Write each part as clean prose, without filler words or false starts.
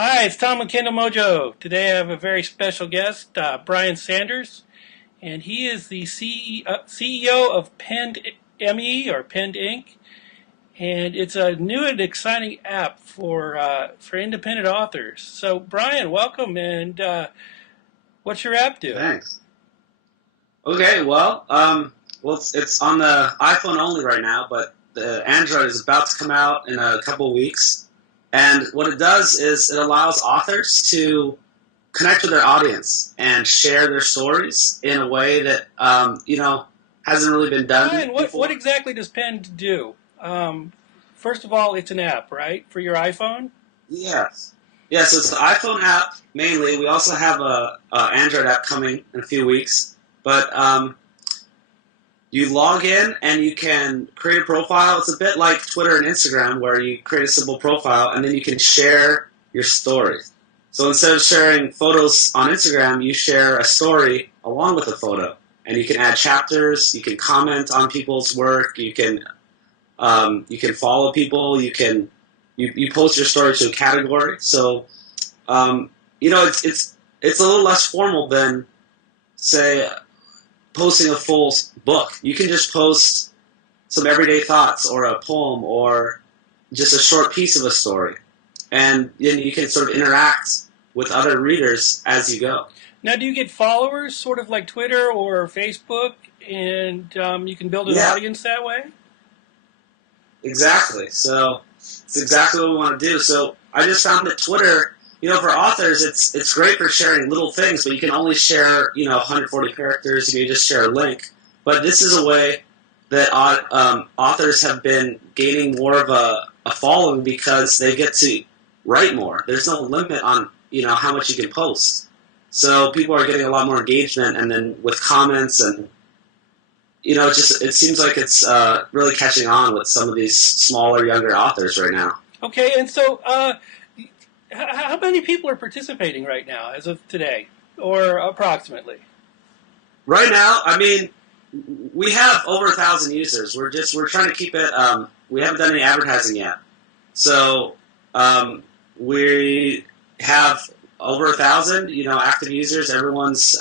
Hi, it's Tom with Kindle Mojo. Today I have a very special guest, Brian Sanders, and he is the CEO of Penned ME or Penned Inc. And it's a new and exciting app for independent authors. So, Brian, welcome. And what's your app do? Thanks. Okay, it's on the iPhone only right now, but the Android is about to come out in a couple of weeks. And what it does is it allows authors to connect with their audience and share their stories in a way that hasn't really been done Brian, what before. exactly does Penned do? First of all, it's an app, right, for your iPhone? Yes. Yes, it's the iPhone app mainly. We also have a Android app coming in a few weeks, but you log in and you can create a profile. It's a bit like Twitter and Instagram where you create a simple profile and then you can share your story. So instead of sharing photos on Instagram, you share a story along with a photo. And you can add chapters, you can comment on people's work, you can follow people, you post your story to a category. So it's a little less formal than, say, posting a full book. You can just post some everyday thoughts or a poem or just a short piece of a story. And then you can sort of interact with other readers as you go. Now, do you get followers, sort of like Twitter or Facebook, and you can build an Yeah, audience that way? exactly. So it's exactly what we want to do. So I just found that Twitter, for authors, it's great for sharing little things, but you can only share, 140 characters. You can just share a link. But this is a way that authors have been gaining more of a following because they get to write more. There's no limit on, how much you can post. So people are getting a lot more engagement, and then with comments and it seems like it's really catching on with some of these smaller, younger authors right now. Okay, and so how many people are participating right now as of today, or approximately? Right now, I mean, we have over 1,000 users. We're trying to keep it. We haven't done any advertising yet, so we have over 1,000, active users. Everyone's,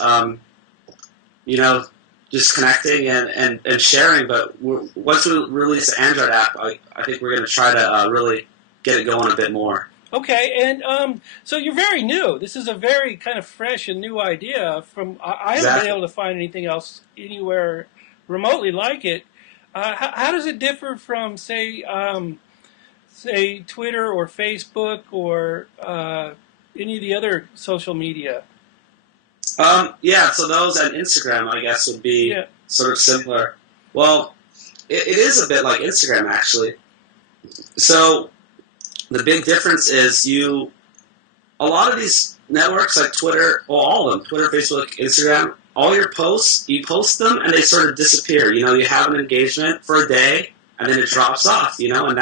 just connecting and sharing. But once we release the Android app, I think we're going to try to really get it going a bit more. Okay, and so you're very new. This is a very kind of fresh and new idea. I haven't been Exactly. able to find anything else anywhere remotely like it. How does it differ from, say Twitter or Facebook or any of the other social media? Yeah, so those and Instagram, I guess, would be Yeah. sort of similar. Well, it is a bit like Instagram, actually. So the big difference is a lot of these networks like Twitter, well, all of them, Twitter, Facebook, Instagram, all your posts, you post them and they sort of disappear. You have an engagement for a day and then it drops off, and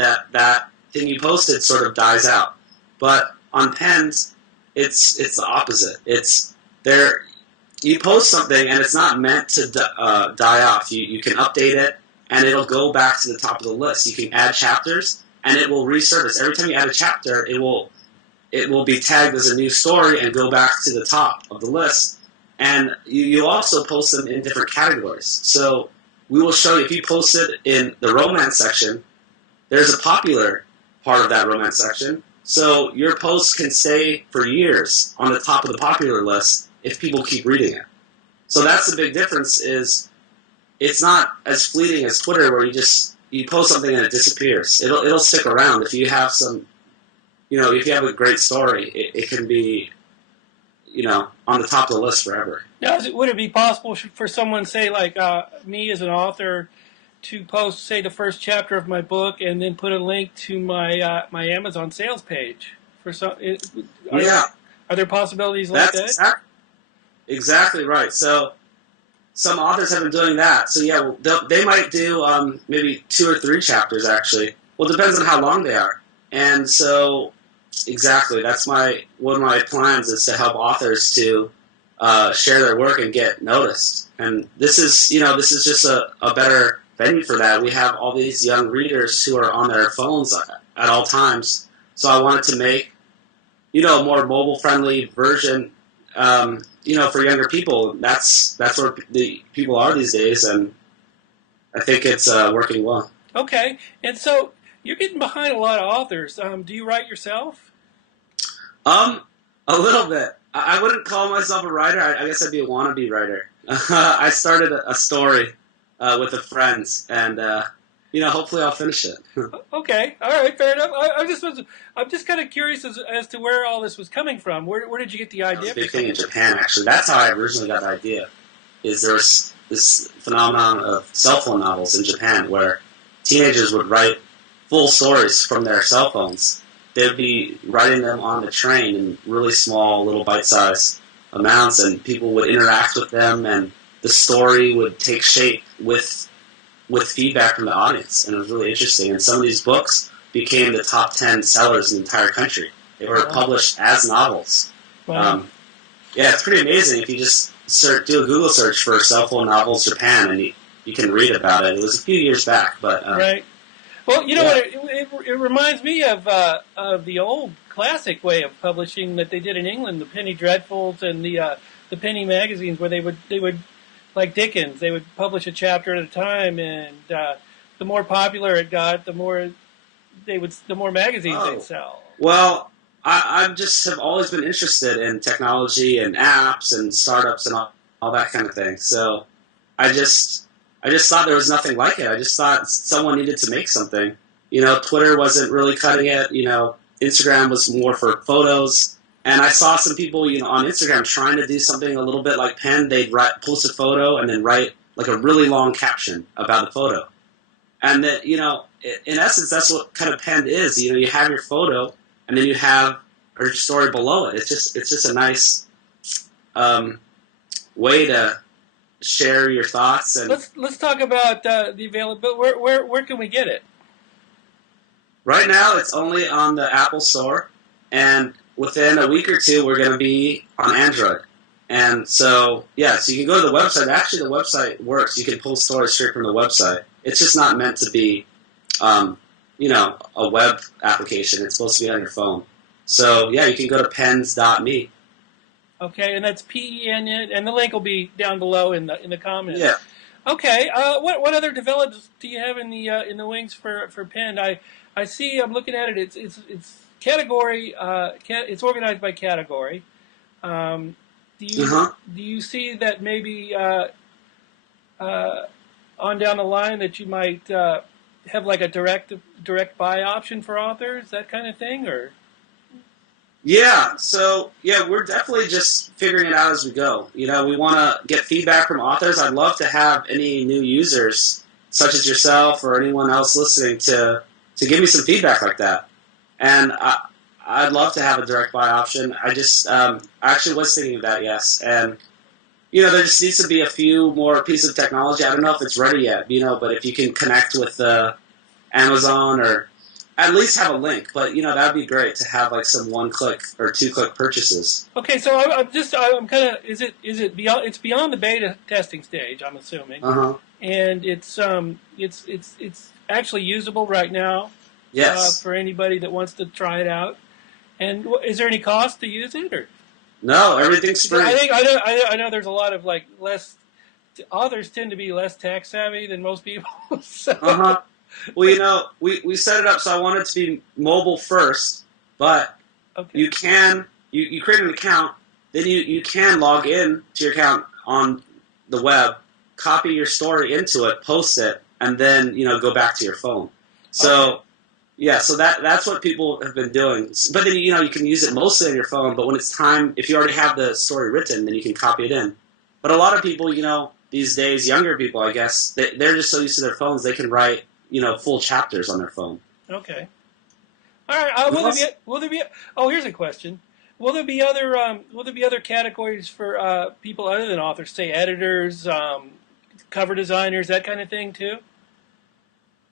that thing you posted sort of dies out. But on Pens, it's the opposite. It's there. You post something and it's not meant to die off. You can update it and it'll go back to the top of the list. You can add chapters and it will resurface. Every time you add a chapter, it will be tagged as a new story and go back to the top of the list. And you also post them in different categories. So we will show you, if you post it in the romance section, there's a popular part of that romance section. So your post can stay for years on the top of the popular list if people keep reading it. So that's the big difference, is it's not as fleeting as Twitter where you post something and it disappears. It'll stick around. If you have if you have a great story, it can be, on the top of the list forever. Now, would it be possible for someone, say, like me as an author, to post, say, the first chapter of my book and then put a link to my Amazon sales page? Are there, Yeah, are there possibilities like that's that? exactly right. So some authors have been doing that. So yeah, they might do maybe 2 or 3 chapters actually. Well, it depends on how long they are. And so exactly, that's one of my plans is to help authors to share their work and get noticed. And this is just a better venue for that. We have all these young readers who are on their phones at all times. So I wanted to make a more mobile-friendly version, for younger people. That's where the people are these days, and I think it's working well. Okay, and so you're getting behind a lot of authors. Do you write yourself? Um, a little bit. I wouldn't call myself a writer. I guess I'd be a wannabe writer. I started a story with a friend, and hopefully I'll finish it. Okay, all right, fair enough. I'm just kind of curious as to where all this was coming from. Where did you get the That was idea a for big thing in something? Japan, actually. That's how I originally got the idea. Is there was this phenomenon of cell phone novels in Japan where teenagers would write full stories from their cell phones. They'd be writing them on the train in really small, little bite-sized amounts, and people would interact with them, and the story would take shape with feedback from the audience, and it was really interesting. And some of these books became the top 10 sellers in the entire country. They were Wow. published as novels. Wow. Yeah, it's pretty amazing if you just do a Google search for cell phone novels Japan, and you can read about it. It was a few years back, but Right. Well, you know yeah. what? It reminds me of the old classic way of publishing that they did in England, the penny dreadfuls and the penny magazines, where they would like Dickens, they would publish a chapter at a time, and the more popular it got, the more magazines they'd Oh, sell. well, I just have always been interested in technology and apps and startups and all that kind of thing. So I just I just thought there was nothing like it. I just thought someone needed to make something. Twitter wasn't really cutting it. Instagram was more for photos. And I saw some people, on Instagram trying to do something a little bit like Penn. They'd post a photo and then write like a really long caption about the photo. And that, in essence, that's what kind of Penn is. You have your photo and then you have your story below it. It's just a nice way to share your thoughts. And Let's talk about the availability. Where can we get it? right now, it's only on the Apple Store, and within a week or two, we're going to be on Android. And so, yeah, so you can go to the website. Actually, the website works. You can pull stories straight from the website. It's just not meant to be, a web application. It's supposed to be on your phone. So, yeah, you can go to pens.me. Okay, and that's PEN, and the link will be down below in the comments. Yeah. Okay, what other developments do you have in the wings for Penn? I see. I'm looking at it. It's category. It's organized by category. Do you Uh-huh. do you see that maybe on down the line that you might have like a direct buy option for authors, that kind of thing, or? Yeah, so we're definitely just figuring it out as we go. We want to get feedback from authors. I'd love to have any new users, such as yourself or anyone else listening, to give me some feedback like that. And I'd love to have a direct buy option. I actually was thinking of that, yes. And there just needs to be a few more pieces of technology. I don't know if it's ready yet, but if you can connect with Amazon or at least have a link, but that'd be great to have like some 1-click or 2-click purchases. Okay, so I'm kind of is it beyond it's beyond the beta testing stage, I'm assuming, Uh-huh. and it's actually usable right now Yes. for anybody that wants to try it out. And is there any cost to use it, or? No, everything's free. I know there's a lot of like less authors tend to be less tech savvy than most people. So. Uh-huh. Well, we set it up so I want it to be mobile first, but Okay. you create an account, then you can log in to your account on the web, copy your story into it, post it, and then go back to your phone. So Okay. yeah, so that's what people have been doing. But then you can use it mostly on your phone. But when it's time, if you already have the story written, then you can copy it in. But a lot of people, these days, younger people, I guess, they're just so used to their phones, they can write full chapters on their phone. Okay. All right. Will there be? Oh, here's a question. Will there be other categories for people other than authors, say editors, cover designers, that kind of thing too?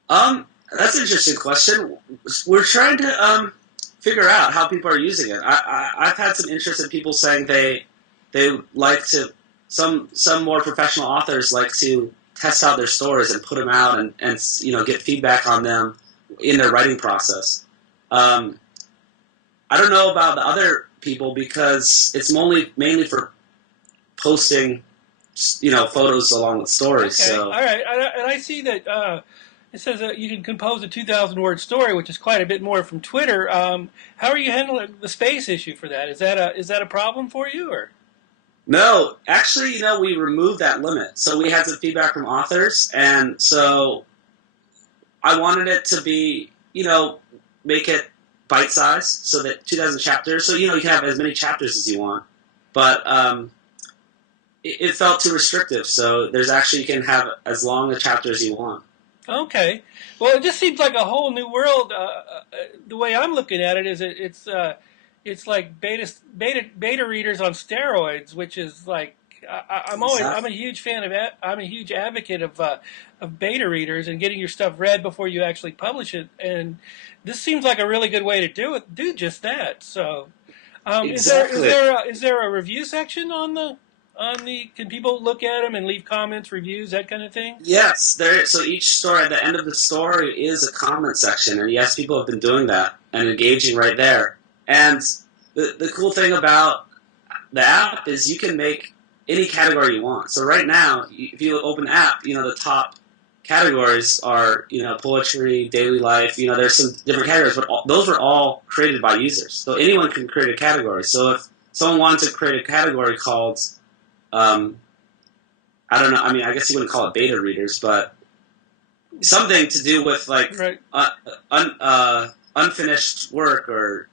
That's an interesting question. We're trying to figure out how people are using it. I've had some interest in people saying they like to, some more professional authors like to test out their stories and put them out and get feedback on them in their writing process. I don't know about the other people because it's mainly for posting, photos along with stories. Okay, So all right, and I see that it says that you can compose a 2,000 word story, which is quite a bit more from Twitter. How are you handling the space issue for that? Is that a problem for you, or? no, actually, we removed that limit. So we had some feedback from authors, and so I wanted it to be, make it bite sized, so that 2,000 chapters. So you can have as many chapters as you want, but it felt too restrictive. So there's actually, you can have as long a chapter as you want. Okay. Well, it just seems like a whole new world. The way I'm looking at it is it's like beta readers on steroids, which is like I'm a Exactly. huge fan of I'm a huge advocate of beta readers and getting your stuff read before you actually publish it. And this seems like a really good way to do just that. So, Exactly. is there a review section on the? Can people look at them and leave comments, reviews, that kind of thing? Yes, there. So each story, at the end of the story, is a comment section, and yes, people have been doing that and engaging right there. And the cool thing about the app is you can make any category you want. So right now, if you open the app, the top categories are poetry, daily life. There's some different categories, but those were all created by users. So anyone can create a category. So if someone wanted to create a category called um, I don't know. I mean, I guess you wouldn't call it beta readers, but something to do with like Right. unfinished work, or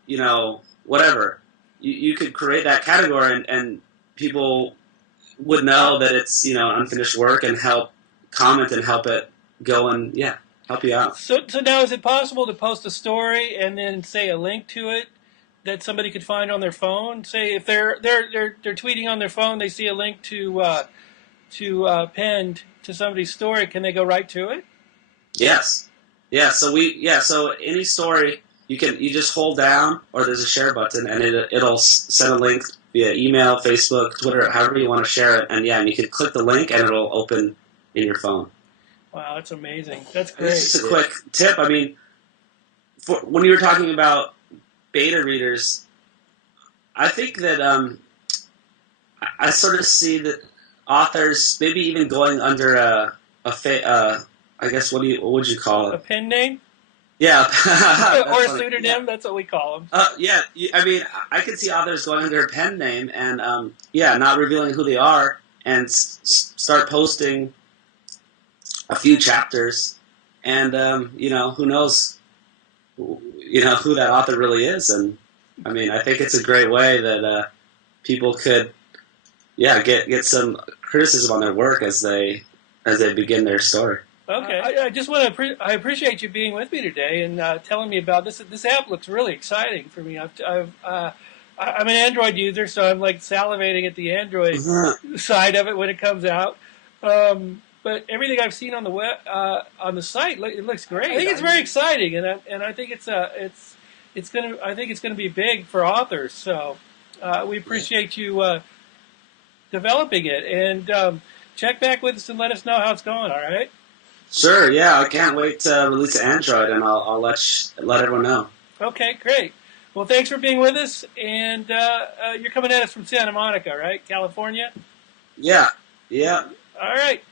whatever. You could create that category, and people would know that it's unfinished work, and help comment and help it go, and help you out. So now is it possible to post a story and then say a link to it that somebody could find on their phone? Say if they're tweeting on their phone, they see a link pinned to somebody's story. Can they go right to it? Yes. So any story you just hold down, or there's a share button, and it'll send a link via email, Facebook, Twitter, however you want to share it, and you can click the link and it'll open in your phone. Wow, that's amazing. That's And this great. is just a quick tip. I mean, when you were talking about beta readers, I think that I sort of see that authors maybe even going under I guess what would you call A it? pen name Yeah, or that's a funny. Yeah, pseudonym? That's what we call them. yeah. I mean, I could see authors going under a pen name, and not revealing who they are, and start posting a few chapters, and who knows, who that author really is. And I mean, I think it's a great way that people could get some criticism on their work as they begin their story. Okay, I just want to. I appreciate you being with me today and telling me about this. This app looks really exciting for me. I'm an Android user, so I'm like salivating at the Android side of it when it comes out. But everything I've seen on the web on the site, it looks great. I think it's very exciting, and I think I think it's gonna be big for authors. So we appreciate you developing it, and check back with us and let us know how it's going. All right. Sure, yeah, I can't wait to release Android, and I'll let everyone know. Okay, great. Well, thanks for being with us, and you're coming at us from Santa Monica, right, California? Yeah, yeah. All right.